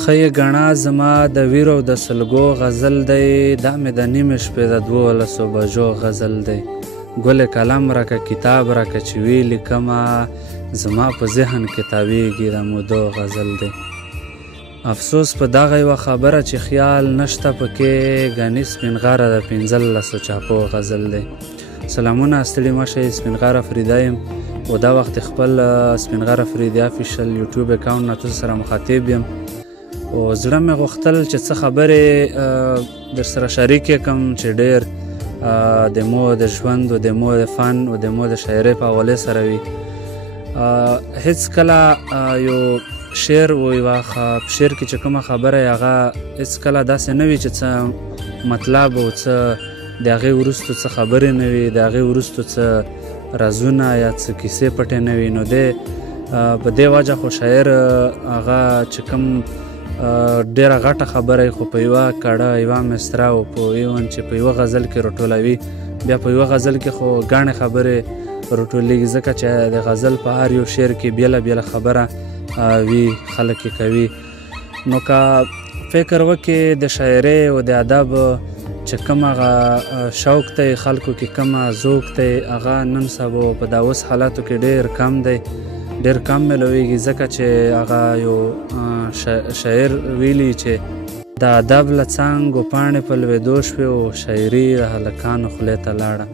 ښه ګڼه زما د ویرو د سلګو غزل دی، دا مې د نیمې شپې د 12 بجو غزل دی. ګل قلم راکه کتاب راکه چې وی لیکمه، زما په ذهن کې تاویږي د مودو غزل دی. افسوس په دغه یوه خبره چې خیال نشته پکې، ګنې سپینغاره د 15 چاپو غزل دی. سلامونه، ستړي مه شئ، سپینغاره فریده یم او دا وخت خپل سپینغاره فریده افیشل یوټیوب اکاونټ نه تاسو سره مخاطب یم او زړه مې غوښتل چې څه خبرې در سره شریکې کړم چې ډېر د مو د ژوند او د مو د فن او د مو د شاعرۍ په حوالې سره وي. هیڅ کله یو شعر و یوه شعر کې چې کومه خبره یې هغه هیڅ کله داسې نه وي چې څه مطلب او څه د هغې وروستو څه خبرې نه وي، د هغې وروستو څه رازونه یا څه کیسې پټې نه وي. نو دی په دې وجه خو شاعر هغه چې کوم ډېره غټه خبره خو په یوه کړه یوه مصره او په ایون چې په یوه غزل کې راټولوي، بیا په یوه غزل کې خو ګڼې خبرې راټولېږي، ځکه چې د غزل په هر یو شعر کې بیله بیله خبره وي خلک یې کوي. نو که فکر وکړې د شاعرۍ او د ادب چې کوم هغه شوق دی خلکو کې، کومه ذوق دی، هغه نن سبا په دا اوس حالاتو کې ډېر کم دی، ډېر کم میلاویږي، ځکه چې هغه یو شاعر ویلي چې د ادب له څانګو پاڼې په لوېدو شوې او شاعري د هلکانو خولې ته لاړه.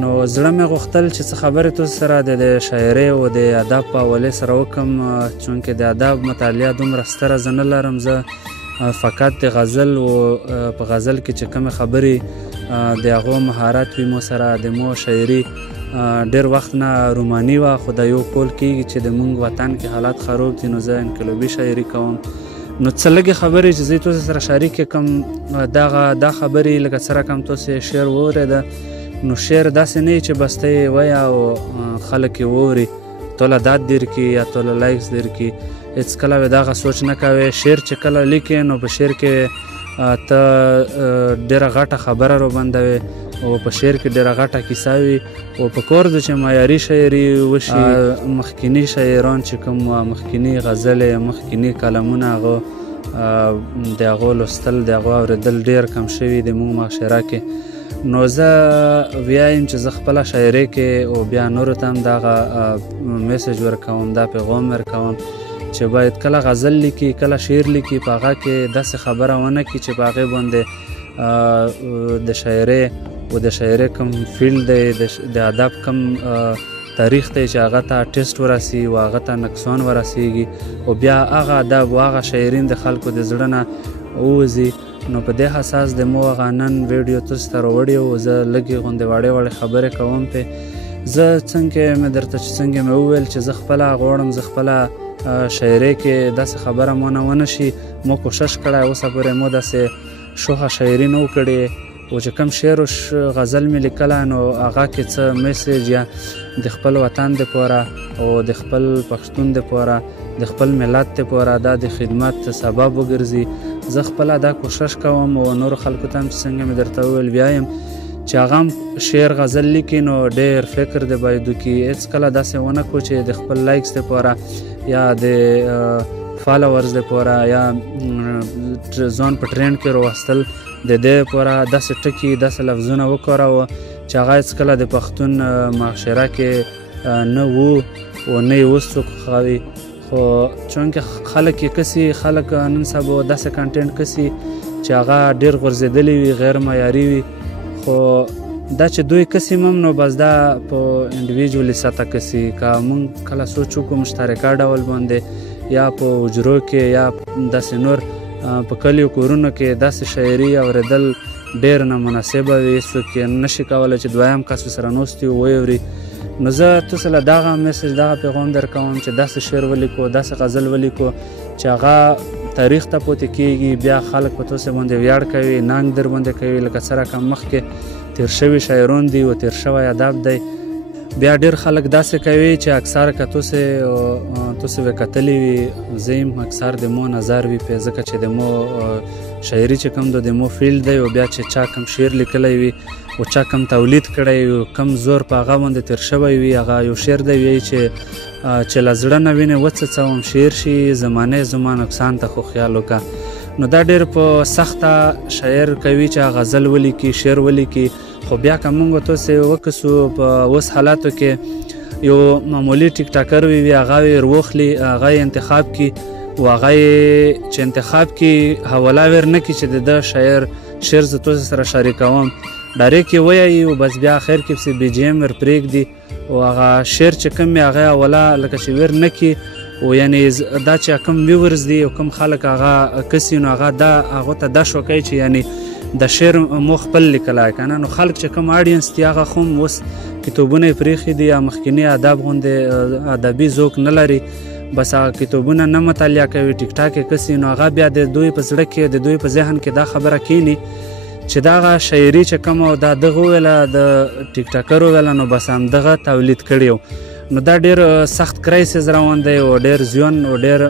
نو زړه مې غوښتل چې څه خبرې تاسو سره د شاعرۍ او د ادب په حوالې سره وکړم، چونکې د ادب مطالعه دومره ستره زه نه لرم. زه فقط د غزل او په غزل کې چې کومې خبرې د هغو مهارت وي مو سره، د مو شاعري ډېر وخت نه روماني وه، خو د یو کول کېږي چې د مونږ وطن کې حالات خراب دي، نو زه انقلابي شاعري کوم. نو څه لږې خبرې چې زه تاسو سره شریکې کړم، دا خبرې لکه څه رقم تاسو شعر واورېده، نو شعر داسې نه وي چې بس ته یې وایه او خلک یې واوري، توله داد درکړي یا توله لایکس درکړي، هېڅ کله به دغه سوچ نه کوې. شعر چې کله لیکې نو په شعر کې ته ډېره غټه خبره رابندوې او په شعر کې ډېره غټه کیسه وي او په کور ده چې معیاري شاعري وشي. مخکیني شاعران چې کوم مخکیني غزلې مخکیني کلمونه هغه د هغو لوستل د هغو اورېدل ډېر کم شوي د موږ معاشره کې. نو زه ویایم چې زه خپله شاعرۍ کې او بیا نورو ته هم دغه میسج ورکوم، دا پیغام ورکوم چې باید کله غزل لیکي کله شعر لیکي په هغه کې داسې خبره ونه کړي چې په هغې باندې د شاعرۍ او د شاعرۍ کوم فیلډ دی، د ادب کوم تاریخ دی چې هغه ته ټیسټ ورسي او هغه ته نقصان ورسیږي او بیا هغه ادب او هغه شاعرین د خلکو د زړه نه ووځي. نو په دې اساس د مو هغه نن ویډیو تاسو ته راوړې او زه لږې غوندې وړې خبرې کوم پې. زه څنګه مې درته چې څنګه مې وویل چې زه خپله غواړم زه خپله شاعرۍ کې داسې خبره مونه ونه شي. مو کوشش کړی اوسه پورې مو داسې شوخه شاعري نه و کړې او چې کوم شعر او غزل مې لیکلی نو هغه کې څه میسیج یا د خپل وطن دپاره او د خپل پښتون دپاره د خپل ملت دپاره دا د خدمت سبب وګرځي. زه خپله دا کوشش کوم او نورو خلکو ته هم چې څنګه مې درته وویل بیایم چې هغه هم شعر غزل لیکي نو ډېر فکر د باید وکړي، هېڅ کله داسې ونه کړو چې د خپل لایکس دپاره یا د فالوورز دپاره یا ځان په ټرینډ کې راوستل د دې لپاره داسې ټکي داسې لفظونه وکاروه چې هغه هېڅ کله د پښتون معاشره کې نه وو او نه یې اوس څوک خوښوي. خو چونکې خلک یې کسي خلک نن سبا داسې کنټینټ کسي چې هغه ډېر غورځېدلی وي غیر معیاري وي، خو دا چې دوی کسي هم نو بس دا په انډیویجولي سطح کسي. که مونږ کله سوچ وکړو مشترکه ډول باندې یا په حجرو کې یا داسې نور په کلیو کورونو کې داسې شاعري اورېدل ډېر نامناسبه وي، څوک یې نشي کولی چې دویم کس سره ناست وي ویوري. نو زه تاسو له دغه میسج دغه پیغام درکوم چې داسې شعر ولیکو داسې غزل ولیکو چې هغه تاریخ ته پاتې کېږي، بیا خلک په تاسو باندې ویاړ کوي، ننګ در باندې کوي لکه څه رقم مخکې تیر شوي شاعران دي او تیر شوی ادب دی. بیا ډېر خلک داسې کوي چې اکثر که تاسو به کتلی وي زه یم اکثر د مو نظر وي پې، ځکه چې د مو شاعري چې کوم د مو فیلډ دی او بیا چې چا کوم شعر لیکلی وي او چا کوم تولید کړی وي کم زور په هغه باندې تیر شوی وي، هغه یو شعر دی وایي چې چې له زړه نه وینې وڅڅوم شعر شي زمانې زما نقصان ته خو خیال وکړه. نو دا ډېر په سخته شاعر کوي چې غزل ولیکي شعر ولیکي، خو بیا که موږ تاسې وکسو په اوس حالاتو کې یو معمولي ټیک ټاکر وي هغه یې روخلي هغه یې انتخاب کړي و هغه یې چې انتخاب کړي حواله ور نه کړي چې د ده شعر زه تاسې سره شریکوم، ډایرکټ یې ووایي او بس بیا اخر کې پسې بي جي ام ور پرېږدي او هغه شعر چې کوم یې هغه حواله لکه چې ور نه کړي او یعنې دا چې کوم ویورز دي او کوم خلک هغه کسي نو هغه هغو ته دا شوقی چې یعنې د شعر مو خپل لیکلی که نه، نو خلک چې کوم آډینس دي هغه خو هم اوس کتابونه یې پرېښي دي یا مخکیني ادب غوندې ادبي ذوق نه لري، بس هغه کتابونه نه مطالعه کوي، ټیک ټاک یې کسي نو هغه بیا د دوی په زړه کې د دوی په ذهن کې دا خبره کینی چې دغه شاعري چې کومه دا دغه وویله د ټیک ټاکر وویله نو بس همدغه تولید کړی. نو دا ډېر سخت کرایسز روان دی او ډېر زیان او ډېر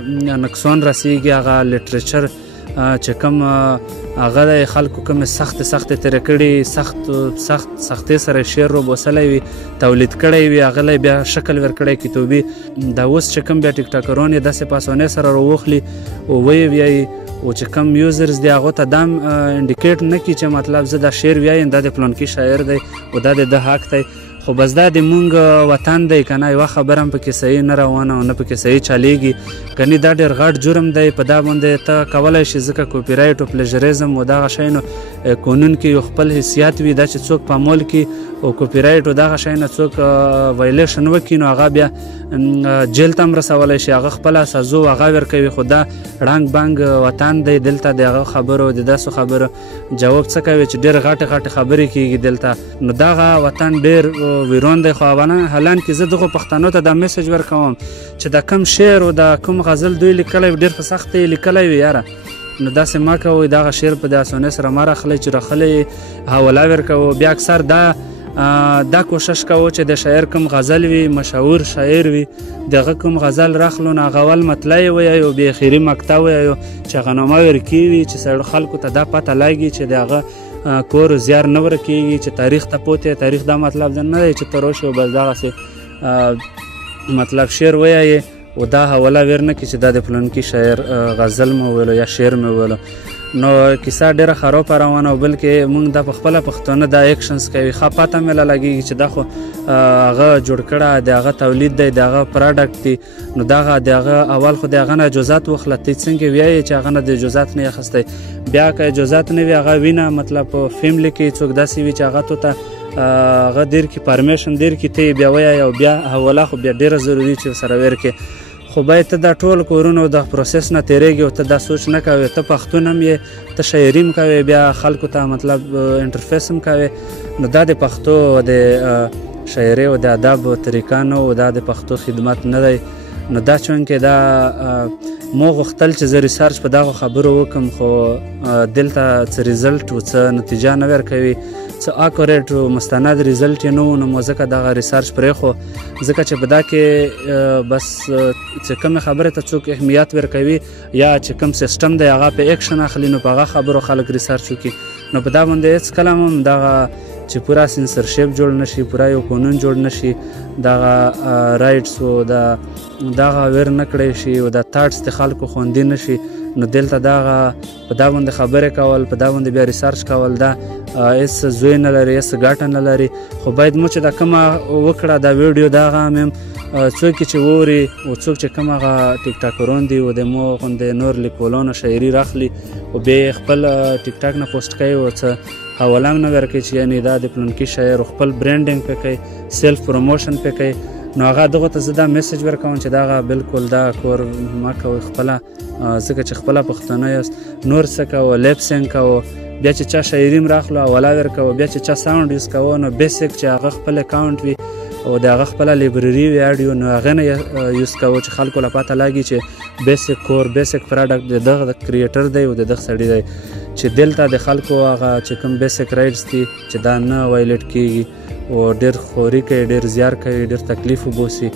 نقصان رسیږي هغه لیټریچر چې کوم هغه د خلکو کومې سختې تېرې کړي سختۍ سره شعر وبوسلی وي تولید کړی وي هغه له بیا شکل ورکړی کتابي، دا اوس چې کوم بیا ټیک ټاکران یې داسې په اسانۍ سره راوخلي او ویې ویایي او چې کوم یوزرز دی هغو ته دا هم انډیکیټ نه کړي چې مطلب زه دا شعر ویایم دا د پلانکي شاعر دی او دا د ده حق دی، خو بس دا د مونږ وطن دی که نه یوه خبره هم پکې صحیح نه روانه او نه پکې صحیح چلیږي، کنی دا ډېر غټ جرم دی په دا باندې ته کولی شي ځکه کوپی رایټ او پلیژریزم او دغه شی نو قانون کې یو خپل حیثیت وي دا چې څوک پامول کړي او کوپی رایټ او دغه شی نه څوک وایلیشن وکړي نو هغه بیا جیل ته هم رسولی شي هغه خپله سزا هغه ورکوي، خو دا ړنګ بنګ وطن دی دلته د هغه خبرو د داسو خبرو جواب څه کوي چې ډېر غټې خبرې کېږي دلته، نو دغه وطن ډېر ویرون دی. خو حالان کې زه دغو پښتنو ته دا میسج ورکوم چې دا کم شعر او دا کوم غزل دوی لیکلی وي ډېر په سخت یې لیکلی وي یاره، نو داسې مه کوئ دغه شعر په د اسانۍ سره مه راخلئ چې راخلی حواله ورکوو. بیا اکثر دا کوشش کوو چې د شاعر کوم غزل وي مشهور شاعر وي دغه کوم غزل راخلو نو هغه اول مطلع یې ووایو بیا اخري مقطع ووایو چې هغه نامه ورکوي چې خلکو ته دا پته لګي چې د هغه کور زیار نه ورکېږي چې تاریخ ته پوتې تاریخ دا مطلب نه دی چې ته راشې او بس دغسې مطلب شعر ویایې او دا حواله ور نه کړي چې دا د فلانکي شاعر غزل مې وویلو یا شعر مې وویلو. نو کیسه ډېره خرابه روانه او بلکې موږ دا په خپله پښتانه دا ایکشنز کوي ښه پته مې لګېږي چې دا خو هغه جوړ کړه د هغه تولید دی د هغه پراډکټ دی نو دغه د هغه اول خو د هغه نه اجازات واخله ته څنګه وایې چې هغه نه د اجازات نه اخیستی بیا که اجازات نه وي هغه وینه مطلب په فیملی کې څوک داسې وي چې هغه تو ته هغه دیر کې پرمیشن دیر کې ته بیا وایې او بیا حواله خو بیا ډېره ضروري چې ورسره ورکړې خو باید ته دا ټول کورونه او د پروسس نه تیریږي او ته دا سوچ نه کوې ته پښتون هم یې ته شاعري هم کوې بیا خلکو ته مطلب انټرفیس هم کوې نو دا د پښتو د شاعري او د ادب طریقه نه او دا د پښتو خدمت نه دی نو دا چونکې دا مو غوښتل چې زه ریسرچ په دغو خبرو وکړم خو دلته څه ریزلټ و څه نتیجه نه ورکوي څه اکوریټ و مستند ریزلټ یې نه و نو مو ځکه دغه ریسرچ پرېښو ځکه چې په دا کې بس چې کومې خبرې ته څوک اهمیت ورکوي یا چې کوم سیسټم دی هغه په ایکشن اخلي نو په هغه خبرو خلک ریسرچ وکړي نو په دا باندې هېڅ کله هم دغه چې پورا سینسرشپ جوړ نشي پورا یو قانون جوړ نشي دغه رایټس او دغه ویر نه کړی شي او د تاټس د خلکو خوندي نشي نو دلته دغه په دا باندې خبرې کول په دا باندې بیا ریسرچ کول دا هېڅ زوی نه لري هېڅ ګټه نه لري خو باید مو چې دا کومه وکړه دا ویډیو دغه هم څوک چې ووري او څوک چې کوم هغه ټیک ټاکران دي او د مو غوندې نور لیکوالانو شاعري راخلي او بیا خپل ټیک ټاک نه پوسټ کوي او څه حواله هم نه ورکوي چې یعنې دا د پلانکي شاعر خپل برانډینګ پې کوي سیلف پروموشن پې کوي نو هغه دغو ته زه دا میسج ورکوم چې دغه بالکل دا کور مه کوئ خپله ځکه چې خپله پښتانه یاست نور څه کوو لیپسینګ کوو بیا چې چا شاعري هم راخلو حواله ورکوو بیا چې چا ساوند یوز کوو نو بیسیک چې هغه خپل اکاونټ وي او د هغه خپله لیبرري وي اډیو نو هغه نه یوز کوو چې خلکو له پته لګي چې بیسیک کور بیسیک پراډکټ د دغه کریټر دی او د دغه سړي دی چې دلته د خلکو هغه چې کوم بیسیک رایټس دي چې دا نه وایلیټ کیږي او ډېر خوري کوي ډېر زیار کوي ډېر تکلیف وبوسي